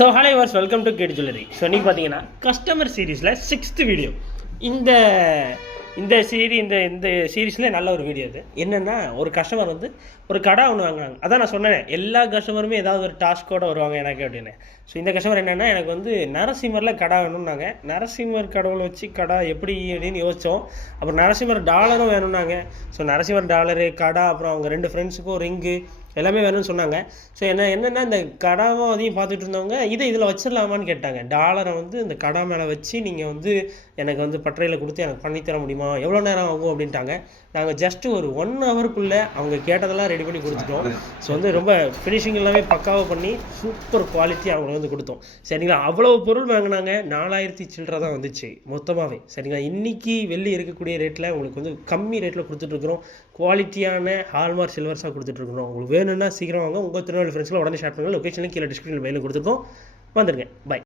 So hello viewers welcome to Kate jewellery. So இன்றைக்கி பார்த்தீங்கன்னா customer சீரீஸில் 6th வீடியோ. இந்த இந்த சீரீஸில் நல்ல ஒரு வீடியோ. அது என்னென்னா, ஒரு கஸ்டமர் வந்து ஒரு கடை ஒன்று வாங்குவாங்க. அதான் நான் சொன்னேன், எல்லா கஸ்டமருமே ஏதாவது ஒரு டாஸ்க்கோடு வருவாங்க எனக்கு அப்படின்னு. ஸோ இந்த கஸ்டமர் என்னென்னா, எனக்கு வந்து நரசிம்மரில் கடை வேணும்னாங்க. நரசிம்மர் கடவுளை வச்சு கடை எப்படி அப்படின்னு யோசித்தோம். அப்புறம் நரசிம்மர் டாலரும் வேணும்னாங்க. ஸோ நரசிம்மர் டாலரு கடை, அப்புறம் அவங்க 2 ஃப்ரெண்ட்ஸுக்கும் ரிங்கு எல்லாமே வேணும்னு சொன்னாங்க. ஸோ என்னென்னா இந்த கடாவும் அதையும் பார்த்துட்டு இருந்தவங்க இதில் வச்சிடலாமான்னு கேட்டாங்க. டாலரை வந்து இந்த கடை மேலே வச்சு நீங்கள் வந்து எனக்கு வந்து பட்டறையில் கொடுத்து எனக்கு பண்ணித்தர முடியுமா, எவ்வளோ நேரம் ஆகும் அப்படின்ட்டாங்க. நாங்கள் ஜஸ்ட்டு ஒரு 1 ஹவருக்குள்ளே அவங்க கேட்டதெல்லாம் ரெடி பண்ணி கொடுத்துட்டோம். ஸோ வந்து ரொம்ப ஃபினிஷிங் எல்லாமே பக்காவாக பண்ணி சூப்பர் குவாலிட்டி அவங்களுக்கு வந்து கொடுத்தோம். சரிங்களா, அவ்வளோ பொருள் வாங்கினாங்க. 4000 சில்லரை தான் வந்துச்சு மொத்தமாகவே. சரிங்களா, இன்றைக்கி வெள்ளி இருக்கக்கூடிய ரேட்டில் உங்களுக்கு வந்து கம்மி ரேட்டில் கொடுத்துட்ருக்குறோம். குவாலிட்டியான ஹால்மார்க் சில்வர்ஸாக கொடுத்துட்ருக்குறோம். உங்களுக்கு வேணும்னா சீக்கிரம் வாங்க. உங்கள் திருநெல்வேலி ஃப்ரெண்ட்ஸ்லாம் உடனே ஷேர் பண்ணுங்கள். லொக்கேஷனில் கீழே டிஸ்கிரிப்ஷனில் மெயிலில் கொடுத்துருக்கோம். வந்துடுங்க. பை.